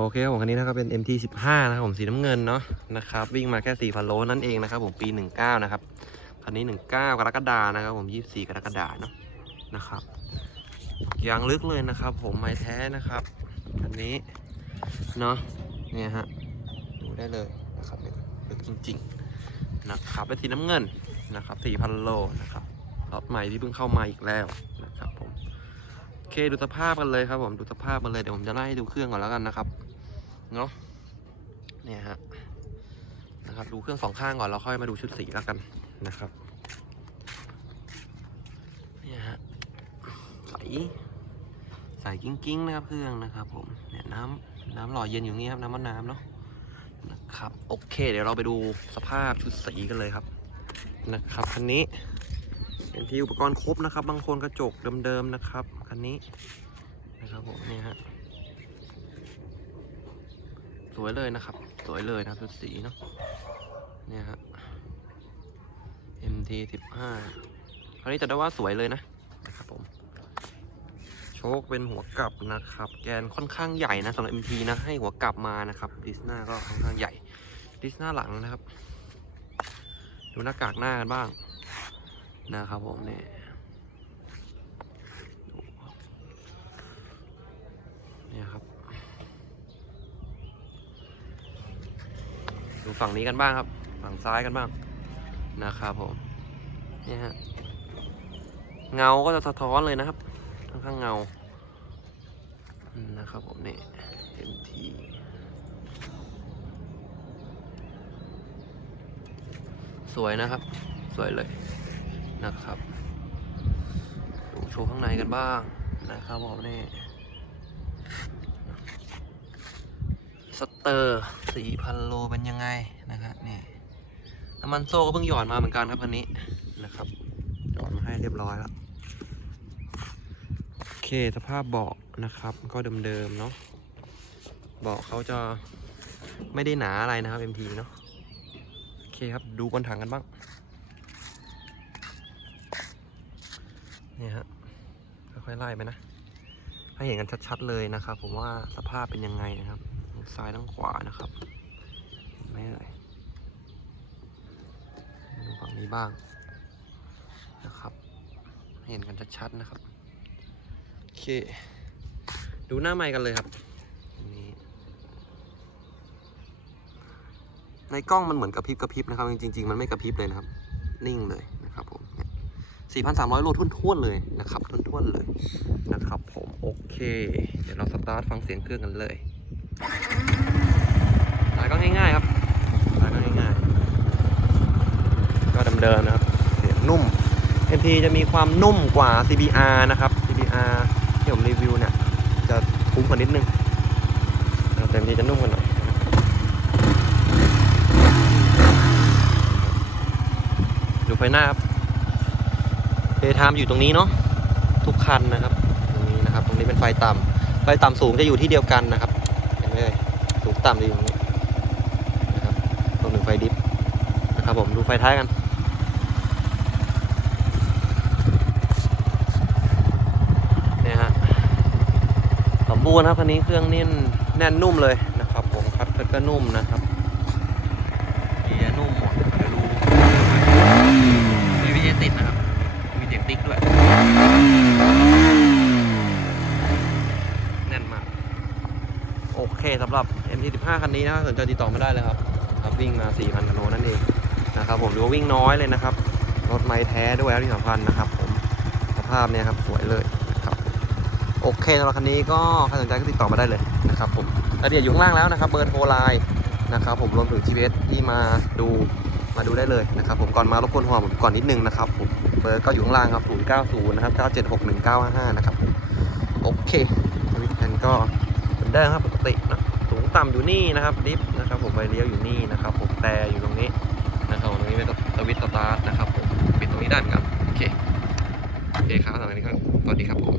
โอเคครับผมคันนี้นะครับเป็น MT15 นะครับผมสีน้ำเงินเนาะนะครับวิ่งมาแค่4,000โลนั่นเองนะครับผมปี 19 นะครับคันนี้ 19 กรกฎานะครับผม 24 กรกฎาเนาะนะครับยางลึกเลยนะครับ ผมไม้แท้นะครับคันนี้เนาะเนี่ยฮะดูได้เลยนะครับเนี่ยลึกจริงๆนะครับเป็นสีน้ำเงินนะครับ4,000โลนะครับรถใหม่ที่เพิ่งเข้ามาอีกแล้วนะครับผมโอเคดูสภาพกันเลยครับผมดูสภาพกันเลยเดี๋ยวผมจะไล่ให้ดูเครื่องก่อนแล้วกันนะครับ เนาะเนี่ยฮะนะครับดูเครื่องสองข้างก่อนแล้วค่อยมาดูชุดสีแล้วกันนะครับเนี่ยฮะใสใสกิ้งกิ้งนะครับเครื่องนะครับผมเนี่ยน้ำน้ำหล่อเย็นอยู่นี่ครับน้ำมะน้ำเนาะนะครับโอเค เดี๋ยวเราไปดูสภาพชุดสีกันเลยครับนะครับคันนี้เป็นที่อุปกรณ์ครบนะครับ บางคนกระจกเดิมๆนะครับคันนี้นะครับผมเนี่ยฮะ สวยเลยนะครับ สวยเลยนะชุดสีเนาะเนี่ยฮะ MT 15คราวนี้จะได้ว่าสวยเลยนะนะครับผม โชคเป็นหัวกลับนะครับ แกนค่อนข้างใหญ่นะสำหรับ MT นะ ให้หัวกลับมานะครับดิสหน้าก็ค่อนข้างใหญ่ดิสหน้าหลังนะครับ ดูหน้ากากหน้ากันบ้างนะครับผมเนี่ยครับ ดูฝั่งนี้กันบ้างครับ ฝั่งซ้ายกันบ้างนะครับผมเนี่ยฮะเงาก็จะสะท้อนเลยนะครับค่อนข้างเงานะครับผมเนี่ยเต็มทีสวยนะครับ สวยเลยนะครับดูโชว์ข้างในกันบ้างนะครับผมนี่ สเตอร์4,000โลเป็นยังไงนะครับนี่น้ำมันโซ่ก็เพิ่งหยอดมาเหมือนกันครับคันนี้นะครับหยอดมาให้เรียบร้อยแล้วโอเคสภาพเบาะนะครับ ก็เดิมๆเนาะเบาะเขาจะไม่ได้หนาอะไรนะครับ MT เนาะโอเคครับดูบนถังกันบ้างเนี่ยฮะค่อยๆไล่ไปนะ ให้เห็นกันชัดๆเลยนะครับ ผมว่าสภาพเป็นยังไงนะครับ ซ้ายทั้งขวานะครับเห็นไหม่เลยดูฝั่งนี้บ้างนะครับให้เห็นกันชัดๆนะครับ โอเค ดูหน้าไม้กันเลยครับนี่ในกล้องมันเหมือนกระพริบกระพริบนะครับ จริงๆ มันไม่กระพริบเลยนะครับ นิ่งเลยนะครับผมเนี่ย4,300 โลทุ่นๆเลยนะครับทุ่นๆเลยนะครับผม โอเค เดี๋ยวเราสตาร์ทฟังเสียงเครื่องกันเลย สายก็ง่ายๆครับสายก็ง่ายๆ ก็เดิมๆนะครับเสียงนุ่ม MT จะมีความนุ่มกว่า CBR นะครับ CBR ที่ผมรีวิวเนี่ย จะทุ้มกว่านิดนึงแต่ MT จะนุ่มกว่าหน่อยดูไฟหน้าครับเดย์ไทม์อยู่ตรงนี้เนาะทุกคันนะครับ ตรงนี้นะครับ ตรงนี้เป็นไฟต่ำไฟต่ำสูงจะอยู่ที่เดียวกันนะครับ ต่ำดีตรงนี้นะครับตรงหนึ่งไฟดิฟนะครับผมดูไฟท้ายกันเนี่ยฮะสมบูรณ์นะครับคันนี้เครื่องนิ่มแน่นนุ่มเลยนะครับผมคัดก็นุ่มนะครับเกียร์นุ่มหมดเดี๋ยวดูมีวิเอติดนะครับ มีเสียงติ๊กด้วย แน่นมาก โอเคสำหรับ MT15 คันนี้นะครับสนใจติดต่อมาได้เลยครับครับวิ่งมา 4,000กิโลนั่นเองนะครับผมดูว่าวิ่งน้อยเลยนะครับ รถไม้แท้ด้วยแล้วที่สำคัญนะครับผมสภาพเนี่ยครับสวยเลยนะครับโอเคสำหรับคันนี้ก็ใครสนใจก็ติดต่อมาได้เลยนะครับผมรายละเอียดอยู่ข้างล่างแล้วนะครับเบอร์โทรไลน์นะครับผมรวมถึง GPS ที่มาดูมาดูได้เลยนะครับผมก่อนมารบกวนหัวผมก่อนนิดนึงนะครับผมเบอร์ก็อยู่ข้างล่างครับ090นะครับ9761955นะครับผมโอเคสวิตแผนก็ อนเดิมครับปกตินะสูงต่ำอยู่นี่นะครับดิฟนะครับผมไปเลี้ยวอยู่นี่นะครับผมแต่อยู่ตรงนี้นะครับตรงนี้เป็นสวิตสตาร์ทนะครับผมปิดตรงนี้ได้านครับโอเคโอเคครับสำหรับวันนี้ก็สวัสดีครับผม